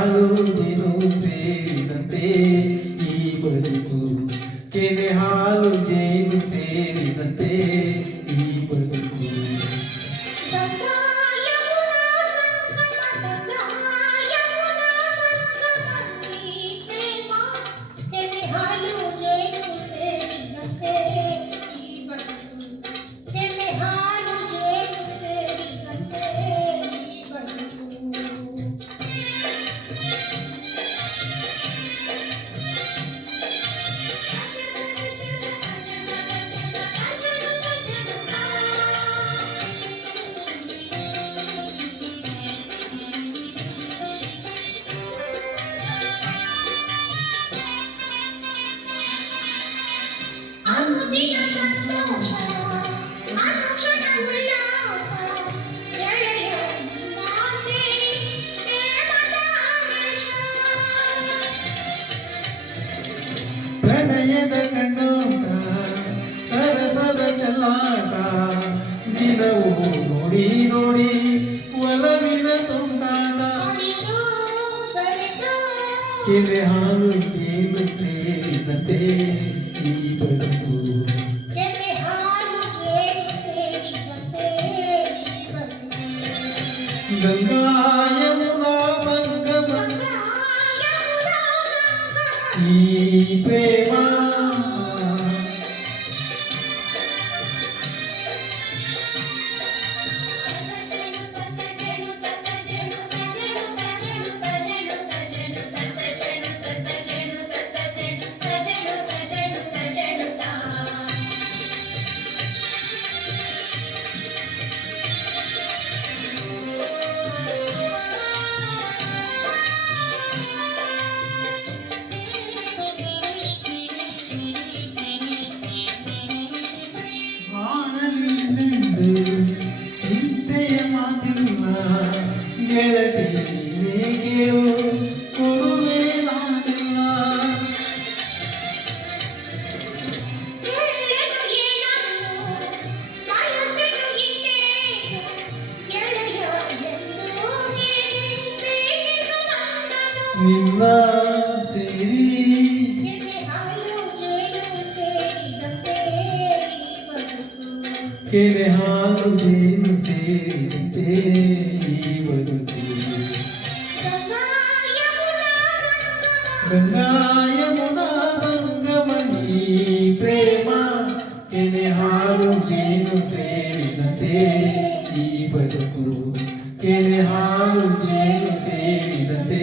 ಹಾಲು ಜೇನು ಸೇರಿದಂತೆ ಈ ಬದುಕು ಕೆನೆ ಹಾಲು ಜೇನು ಸೇರಿದಂತೆ ಈ ಬದುಕು ಅನುದಿನ ಸಂತೋಷ ಅನುಕ್ಷಣ ಉಲ್ಲಾಸ ಎಳೆಯ ಆಸೆ ಪ್ರೇಮದ ಆವೇಶ ಪ್ರಣಯದ ಕಣ್ಣೋಟ ಸರಸದ ಚೆಲ್ಲಾಟ ದಿನವೂ ನೋಡಿ ನೋಡಿ ಒಲವಿನ ತುಂಟಾಟ ಕೆರೆ ಹಾಲು ಜೇನು ಸೇರಿದಂತೆ ಈ ಬದುಕು ಗಂಗಾ ಯಮುನಾ ಸಂಗಮ ಈ ಪ್ರೇಮ ಚಿಂತೆಯ ಮಾತಿಲ್ಲ ಗೆಳತಿ ಕೇಳು ಕೊಡುವೆ ನಾನಿಲ್ಲ ನಿನ್ನ ಸೇರಿ ಕೆರೆ ಹಾಲು ಜೇನು ಸೇರಿದಂತೆ ಈ ಬದುಕು ಗಂಗಾ ಯಮುನಾ ಸಂಗಮ ಈ ಪ್ರೇಮ ಕೆರೆ ಹಾಲು ಜೇನು ಸೇರಿದಂತೆ ಈ ಬದುಕು ಕೆರೆ ಹಾಲು ಜೇನು ಸೇರಿದಂತೆ